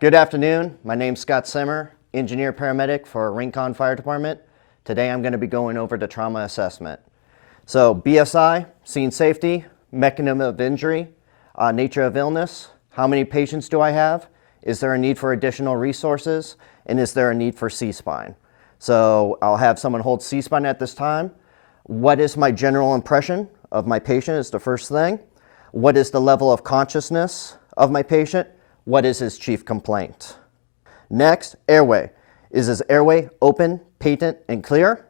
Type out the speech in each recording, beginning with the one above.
Good afternoon. My name's Scott Simmer, engineer paramedic for Rincon Fire Department. Today I'm going to be going over the trauma assessment. So BSI, scene safety, mechanism of injury, nature of illness, how many patients do I have, is there a need for additional resources, and is there a need for C-spine? So I'll have someone hold C-spine at this time. What is my general impression of my patient is the first thing. What is the level of consciousness of my patient? What is his chief complaint? Next, airway. Is his airway open, patent, and clear?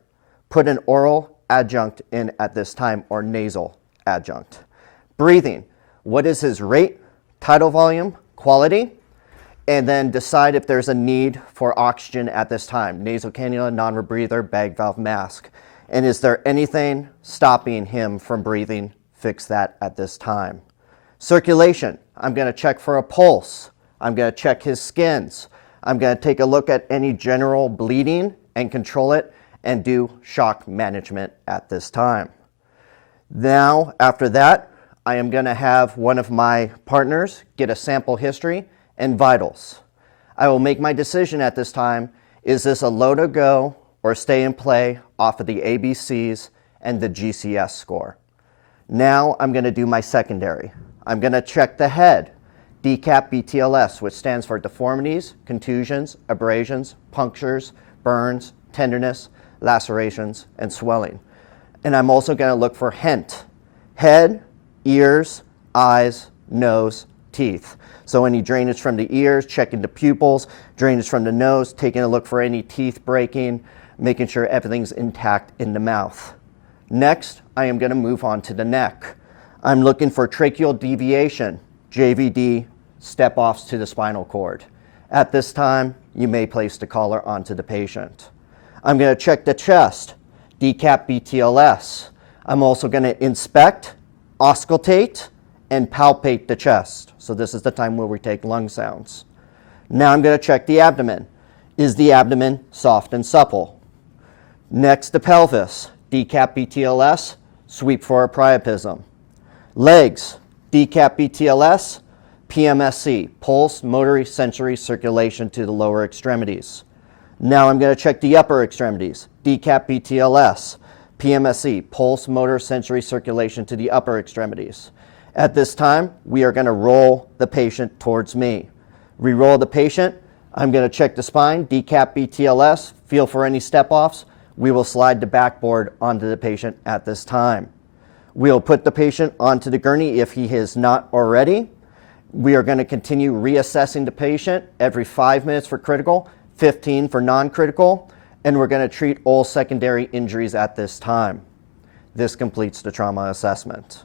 Put an oral adjunct in at this time, or nasal adjunct. Breathing. What is his rate, tidal volume, quality? And then decide if there's a need for oxygen at this time. Nasal cannula, non-rebreather, bag valve mask. And is there anything stopping him from breathing? Fix that at this time. Circulation. I'm going to check for a pulse. I'm going to check his skins. I'm going to take a look at any general bleeding and control it and do shock management at this time. Now, after that, I am going to have one of my partners get a sample history and vitals. I will make my decision at this time. Is this a low to go or stay in play off of the ABCs and the GCS score? Now I'm going to do my secondary. I'm going to check the head, DCAP BTLS, which stands for deformities, contusions, abrasions, punctures, burns, tenderness, lacerations, and swelling. And I'm also going to look for HENT, head, ears, eyes, nose, teeth. So any drainage from the ears, checking the pupils, drainage from the nose, taking a look for any teeth breaking, making sure everything's intact in the mouth. Next, I am going to move on to the neck. I'm looking for tracheal deviation, JVD, step-offs to the spinal cord. At this time, you may place the collar onto the patient. I'm going to check the chest, DCAP BTLS. I'm also going to inspect, auscultate, and palpate the chest. So this is the time where we take lung sounds. Now I'm going to check the abdomen. Is the abdomen soft and supple? Next, the pelvis, DCAP BTLS, sweep for a priapism. Legs, DCAP BTLS, PMSC, pulse, motor, sensory circulation to the lower extremities. Now I'm going to check the upper extremities, DCAP BTLS, PMSC, pulse, motor, sensory circulation to the upper extremities. At this time, we are going to roll the patient towards me. Re-roll the patient. I'm going to check the spine, DCAP BTLS, feel for any step-offs. We will slide the backboard onto the patient at this time. We'll put the patient onto the gurney if he is not already. We are going to continue reassessing the patient every 5 minutes for critical, 15 for non-critical, and we're going to treat all secondary injuries at this time. This completes the trauma assessment.